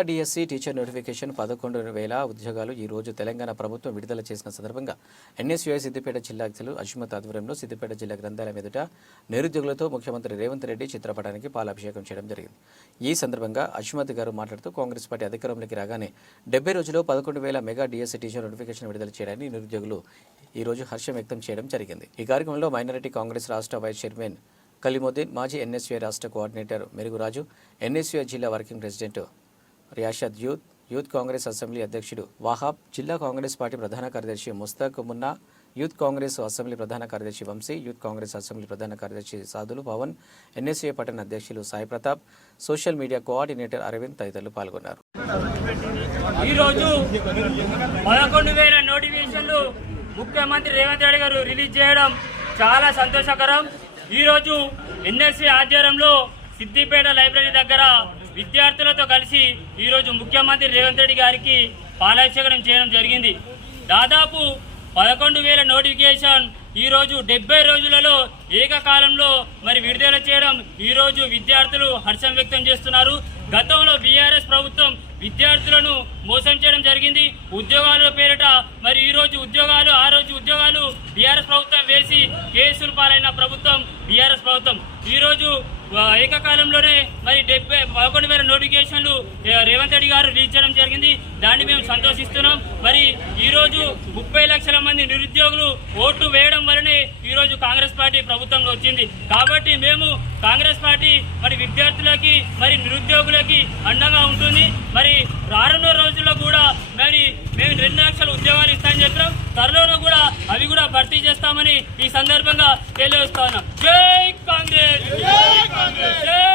Mega DSC teacher notification 11,000 ఉద్యోగాలు ఈ రోజు తెలంగాణ ప్రభుత్వం విడుదల చేసిన సందర్భంగా ఎన్ఎస్యుఐ సిద్దిపేట జిల్లా అధ్యక్షులు అజ్మత్ ఆధ్వర్యంలో సిద్దిపేట జిల్లా గ్రంథాలయం ఎదుట నిరుద్యోగులతో ముఖ్యమంత్రి రేవంత్ రెడ్డి చిత్రపటానికి పాలాభిషేకం చేయడం జరిగింది. ఈ సందర్భంగా అజ్మత్ గారు మాట్లాడుతూ కాంగ్రెస్ పార్టీ అధికారంలోకి రాగానే 70 రోజుల్లో 11,000 మెగా డిఎస్సి టీచర్ నోటిఫికేషన్ విడుదల చేయడాన్ని నిరుద్యోగులు ఈ రోజు హర్షం వ్యక్తం చేయడం జరిగింది. ఈ కార్యక్రమంలో మైనారిటీ కాంగ్రెస్ రాష్ట్ర వైస్ చైర్మన్ కలీముద్దీన్, మాజీ ఎన్ఎస్యుఐ రాష్ట్ర కోఆర్డినేటర్ మెరుగురాజు, ఎన్ఎస్యుఐ జిల్లా working president Riyashad, youth Congress assembly అధ్యక్షుడు వాహాబ్, జిల్లా కాంగ్రెస్ పార్టీ ప్రధాన కార్యదర్శి ముస్తాక్ మున్నా, యూత్ కాంగ్రెస్ అసెంబ్లీ ప్రధాన కార్యదర్శి వంశీ, యూత్ కాంగ్రెస్ అసెంబ్లీ ప్రధాన కార్యదర్శి సాదులు పవన్, ఎన్ఎస్యుఐ పట్టణ అధ్యక్షులు Sai Pratap, social media coordinator Arvind తదితరులు పాల్గొన్నారు. ఈరోజు 11,000 నోటిఫికేషన్లు ముఖ్యమంత్రి రేవంత్ రెడ్డి గారు రిలీజ్ చేయడం చాలా సంతోషకరం. ఈరోజు ఎన్ఎస్యుఐ ఆధ్వర్యంలో సిద్దిపేట లైబ్రరీ దగ్గర విద్యార్థులతో కలిసి ఈరోజు ముఖ్యమంత్రి రేవంత్ రెడ్డి గారికి పాలాభిషేకం చేయడం జరిగింది. దాదాపు 11,000 నోటిఫికేషన్ ఈరోజు 70 రోజులలో ఏకకాలంలో విడుదల చేయడం ఈరోజు విద్యార్థులు హర్షం వ్యక్తం చేస్తున్నారు. గతంలో బీఆర్ఎస్ ప్రభుత్వం విద్యార్థులను మోసం చేయడం జరిగింది. ఉద్యోగాల పేరిట ఈరోజు ఉద్యోగాలు, ఆ రోజు ఉద్యోగాలు బీఆర్ఎస్ ప్రభుత్వం వేసి కేసులు పాలైన ప్రభుత్వం బీఆర్ఎస్ ప్రభుత్వం. ఈరోజు ఏకకాలంలోనే 11,000 నోటిఫికేషన్లు రేవంత్ రెడ్డి గారు రిలీజ్ చేయడం జరిగింది. దాన్ని మేము సంతోషిస్తున్నాం. ఈరోజు 30 లక్షల మంది నిరుద్యోగులు ఓట్లు వేయడం వల్లనే ఈరోజు కాంగ్రెస్ పార్టీ ప్రభుత్వంలో వచ్చింది. కాబట్టి మేము కాంగ్రెస్ పార్టీ విద్యార్థులకి నిరుద్యోగులకి అండగా ఉంటుంది. రానున్న రోజుల్లో కూడా మేము 2 లక్షల ఉద్యోగాలు ఇస్తామని చెప్పాం. త్వరలో కూడా అవి కూడా భర్తీ చేస్తామని ఈ సందర్భంగా తెలియజేస్తా ఉన్నాం. జై కాంగ్రెస్, జై కాంగ్రెస్, జై